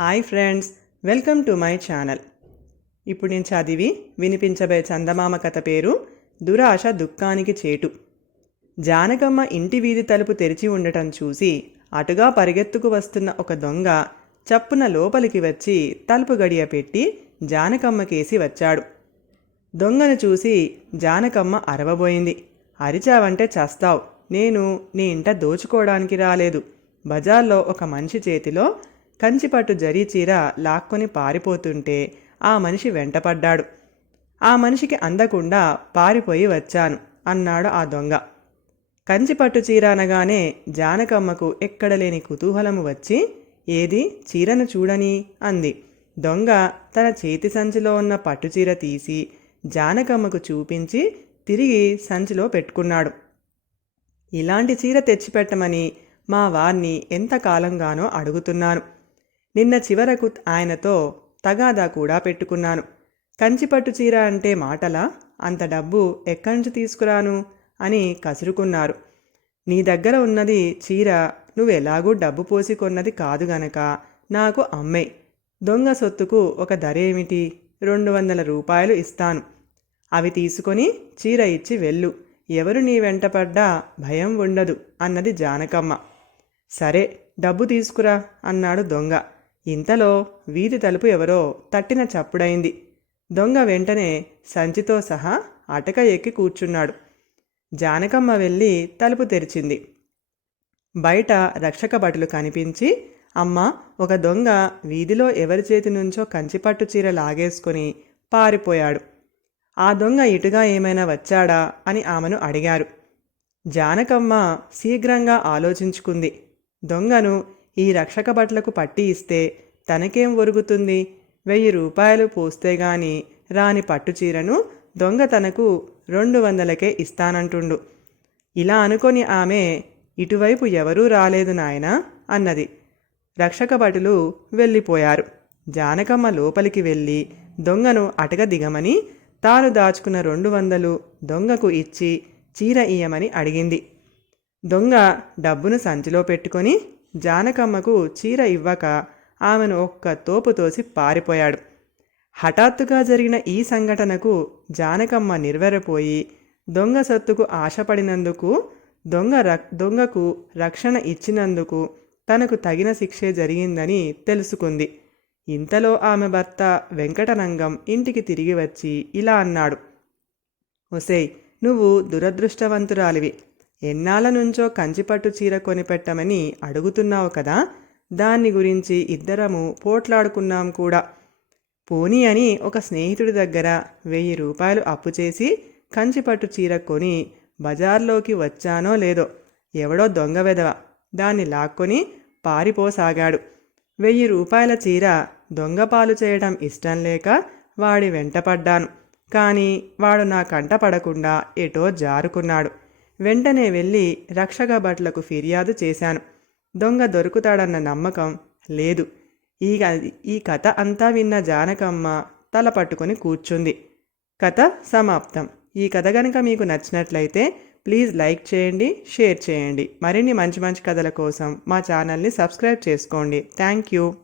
Hi friends welcome to my channel. ఇప్పుడు నేను చదివి వినిపించబోయే చందమామ కథ పేరు దురాశ దుఃఖానికి చేటు. జానకమ్మ ఇంటి వీధి తలుపు తెరిచి ఉండటం చూసి అటుగా పరిగెత్తుకు వస్తున్న ఒక దొంగ చప్పున లోపలికి వచ్చి తలుపు గడియ పెట్టి జానకమ్మకేసి వచ్చాడు. దొంగను చూసి జానకమ్మ అరవబోయింది. అరిచావంటే చస్తావు. నేను నీ ఇంట దోచుకోవడానికి రాలేదు. బజార్లో ఒక మనిషి చేతిలో కంచిపట్టు జరీ చీర లాక్కొని పారిపోతుంటే ఆ మనిషి వెంటపడ్డాడు. ఆ మనిషికి అందకుండా పారిపోయి వచ్చాను అన్నాడు ఆ దొంగ. కంచిపట్టు చీర అనగానే జానకమ్మకు ఎక్కడలేని కుతూహలము వచ్చి ఏది? చీరను చూడని? అంది. దొంగ తన చేతి సంచిలో ఉన్న పట్టుచీర తీసి జానకమ్మకు చూపించి తిరిగి సంచిలో పెట్టుకున్నాడు. ఇలాంటి చీర తెచ్చిపెట్టమని మా వారిని ఎంతకాలంగానో అడుగుతున్నాను. నిన్న చివరకు ఆయనతో తగాదా కూడా పెట్టుకున్నాను. కంచిపట్టు చీర అంటే మాటలా? అంత డబ్బు ఎక్కడి నుంచి తీసుకురాను? అని కసురుకున్నారు. నీ దగ్గర ఉన్నది చీర నువ్వెలాగూ డబ్బు పోసి కొన్నది కాదు గనక నాకు అమ్మే. దొంగ సొత్తుకు ఒక ధర ఏమిటి రెండు వందల రూపాయలు ఇస్తాను. అవి తీసుకొని చీర ఇచ్చి వెళ్ళు. ఎవరు నీ వెంటపడ్డా భయం ఉండదు అన్నది జానకమ్మ. సరే డబ్బు తీసుకురా అన్నాడు దొంగ. ఇంతలో వీధి తలుపు ఎవరో తట్టిన చప్పుడైంది. దొంగ వెంటనే సంచితో సహా అటక ఎక్కి కూర్చున్నాడు. జానకమ్మ వెళ్ళి తలుపు తెరిచింది. బయట రక్షక భటులు కనిపించి అమ్మ ఒక దొంగ వీధిలో ఎవరి చేతి నుంచో కంచిపట్టు చీర లాగేసుకొని పారిపోయాడు. ఆ దొంగ ఇటుగా ఏమైనా వచ్చాడా అని ఆమెను అడిగారు. జానకమ్మ శీఘ్రంగా ఆలోచించుకుంది. దొంగను ఈ రక్షక భట్లకు పట్టి ఇస్తే తనకేం ఒరుగుతుంది? వెయ్యి రూపాయలు పోస్తే గాని రాని పట్టుచీరను దొంగ తనకు రెండు వందలకే ఇస్తానంటుండు. ఇలా అనుకొని ఆమె ఇటువైపు ఎవరూ రాలేదు నాయనా అన్నది. రక్షక భటులు వెళ్ళిపోయారు. జానకమ్మ లోపలికి వెళ్ళి దొంగను అటక దిగమని తాను దాచుకున్న రెండు వందలు దొంగకు ఇచ్చి చీర ఇయ్యమని అడిగింది. దొంగ డబ్బును సంచిలో పెట్టుకొని జానకమ్మకు చీర ఇవ్వక ఆమెను ఒక్క తోపు తోసి పారిపోయాడు. హఠాత్తుగా జరిగిన ఈ సంఘటనకు జానకమ్మ నిర్వెరపోయి దొంగ సత్తుకు ఆశపడినందుకు దొంగ రక్ దొంగకు రక్షణ ఇచ్చినందుకు తనకు తగిన శిక్షే జరిగిందని తెలుసుకుంది. ఇంతలో ఆమె భర్త వెంకటరంగం ఇంటికి తిరిగి వచ్చి ఇలా అన్నాడు. ఒసేయ్ నువ్వు దురదృష్టవంతురాలివి. ఎన్నాళ్ళ నుంచో కంచిపట్టు చీర కొనిపెట్టమని అడుగుతున్నావు కదా దాన్ని గురించి ఇద్దరము పోట్లాడుకున్నాం కూడా. పోనీ అని ఒక స్నేహితుడి దగ్గర వెయ్యి రూపాయలు అప్పు చేసి కంచిపట్టు చీర కొని బజార్లోకి వచ్చానో లేదో ఎవడో దొంగ వెదవ దాన్ని లాక్కొని పారిపోసాగాడు. వెయ్యి రూపాయల చీర దొంగ పాలు చేయడం ఇష్టం లేక వాడి వెంటపడ్డాను కానీ వాడు నా కంట పడకుండా ఎటో జారుకున్నాడు. వెంటనే వెళ్ళి రక్షక భట్లకు ఫిర్యాదు చేశాను. దొంగ దొరుకుతాడన్న నమ్మకం లేదు. ఈ ఈ కథ అంతా విన్న జానకమ్మ తల పట్టుకొని కూర్చుంది. కథ సమాప్తం. ఈ కథ కనుక మీకు నచ్చినట్లయితే ప్లీజ్ లైక్ చేయండి షేర్ చేయండి. మరిన్ని మంచి మంచి కథల కోసం మా ఛానల్ని సబ్స్క్రైబ్ చేసుకోండి. Thank you.